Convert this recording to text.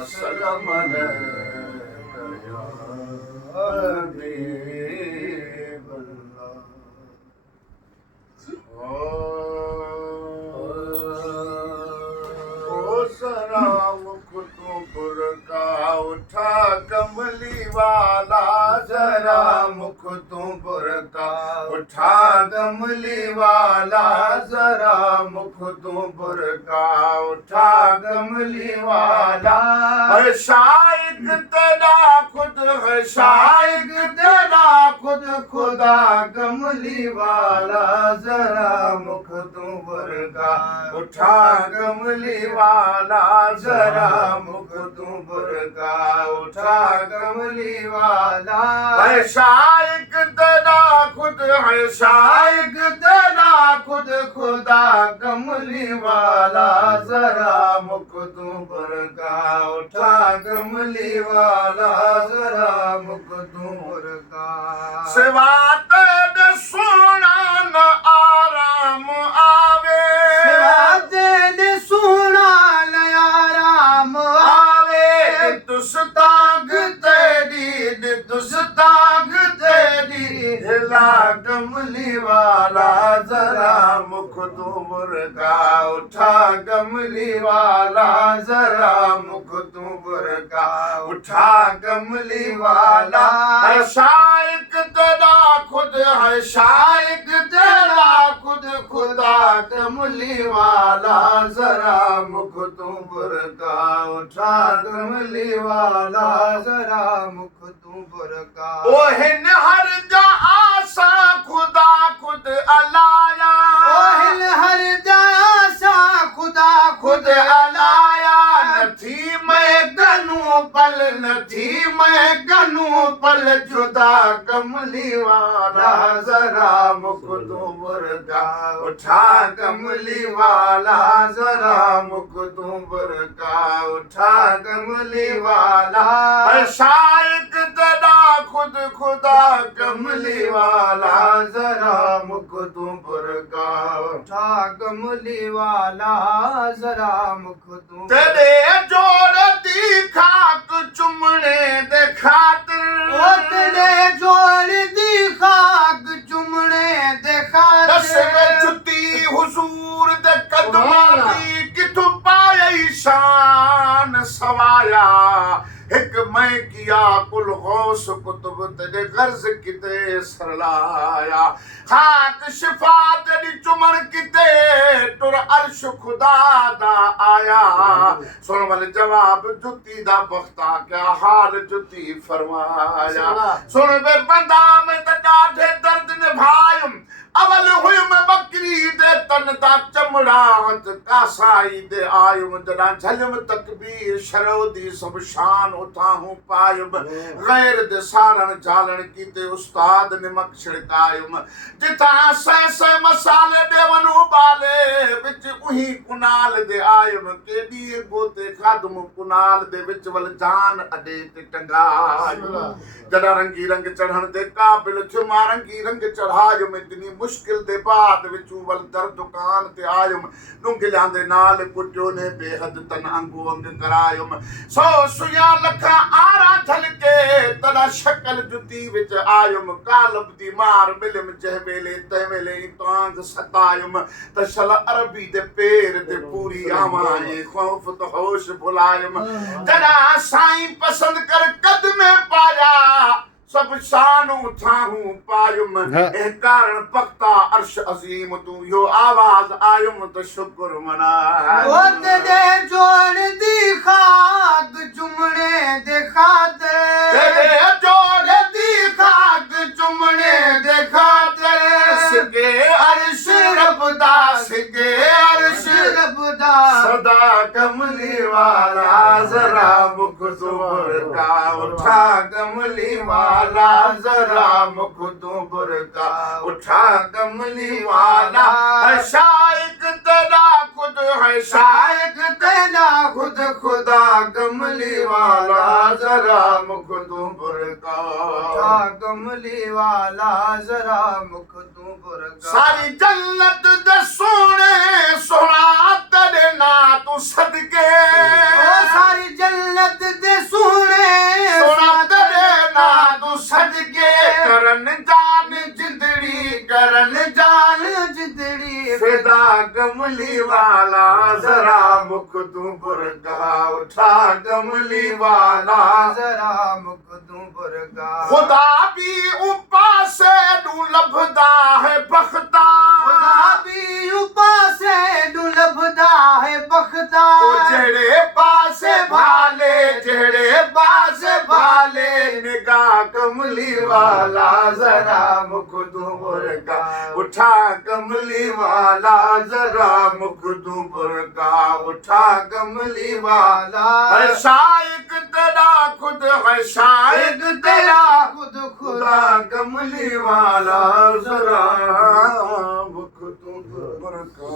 वसल्लम सलाम कुतुपुर का उठा कमली वाला जरा मुखतुपुर का उठा कमली वाला जरा मुखतुपुर का उठा कमली वाला है शाइक तेरा खुद है शाइक तेरा खुद खुदा कमली वाला जरा मुखतुपुर का उठा कमली वाला जरा मुखतुपुर का उठा कमली वाला है शाइक तेरा खुद है शाइक तेरा खुद खुदा कमली वाला जरा मुखतुपुर का उठा कमली वाला जरा मुखतुपुर का सिवा तेरे सोना न आराम आवे सिवा तेरे सोना न आराम आवे दुस्ताग तेरी दुस्ताग तेरी हिला कमली वाला जरा मुखतुपुर का उठा कमली वाला जरा मुखतुपुर का उठा कमली वाला है शाइक तेरा खुद है शाइक तेरा खुद खुदा कमली वाला जरा मुखतुपुर का उठा कमली वाला जरा मुखतुपुर का ओहिन हर जा आशा खुदा खुद अलाया ओहिन हर जा आशा खुदा खुद अलाया नथी मैं गनू पल नथी मैं गनू पल जुदा कमली वाला जरा मुखतुपुर का उठा कमली वाला जरा मुखतुपुर का उठा कमली वाला शाइक तेरा खुद खुदा कमली वाला जरा मुखतुपुर का उठा कमली वाला जरा मुखतुपुर तेरे जोड़ दी खाक चुमने दे खातिर ओ तेरे जोड़ दी खाक चुमने दे खातिर दस में जुती हुजूर दे कदमां दी किथों पाई शान सवाया एक मैं किया कुल गौस कुतुब तेरे गर्ज किते सरलाया खाक शिफा तेरी चुमन किते तुर अर्श खुदा दा आया सुन वाले जवाब जुती दा बख्ता क्या हाल जुती फरमाया सुन बे बंदा में त डाढे दर्द निभायुम अवल हुयुम बकरी दे तन दा चमड़ा हथ कासाई दे आयुम जड़ा झलम तकबीर शरोदी सब शान उठाहूं पायुम गैर दे सारण झालण कीते उस्ताद निमक छिड़कायुम जिथा सै मसाले देवन उबाले विच उही कुनाल दे आयुम केडी गोते खादम कुनाल दे विच वल जान अडे ते टंगायुम जड़ा रंगी रंग चढ़ण दे काबिल थुमा रंगी रंग चढ़ायुम इतनी मुश्किल दे बाद विचू वल दर दुकान ते आयुम नुंगलियां दे नाल कुटियो ने बेहद तन अंगो अंग करायुम सो सुया लखा आरा झलके तड़ा शक्ल जुती विच आयुम कालब दी मार मिलम जह वेले तह वेले तांग सतायुम तशल अरबी दे पैर ते पूरी आवाए खौफ तो होश भुलायुम जड़ा साईं पसंद कर कदमे पाया सब शान उठाहूं पायुम ए कारण पक्ता अर्श अजीम तू यो आवाज आयुम तो शुक्र मना ओ तेरे जोड़ दी खाक चुमने दिखाते तेरे जोड़ दी खाक चुमने दिखाते सके अर्श रबदा सके अर्श रबदा सदा कमली वाला जरा मुखतुपुर का उठा कमली वाला जरा मुखतुपुर का उठा कमली वाला शाइक तेरा खुद है शाइक तेरा खुद खुदा कमली वाला जरा मुखतुपुर का उठा कमली वाला जरा मुखतुपुर का सारी जन्नत दे सोने सोना तेरे ना तू सदके सारी जन्नत कमली वाला जरा मुख तू बुरका उठा कमली वाला जरा मुख तू बुरका खुदा भी ऊपर से लभदा है बख्ता खुदा भी ऊपर से लभदा है बख्ता जेड़े पासे भाले जेड़े पासे भाले निगाह कमली वाला जरा मुख तू बुरका उठा कमली वाला जरा मुख तू बुरका उठा कमली वाला है शाइक तेरा खुद है शाइक तेरा खुद खुदा कमली वाला जरा मुख तू बुरका।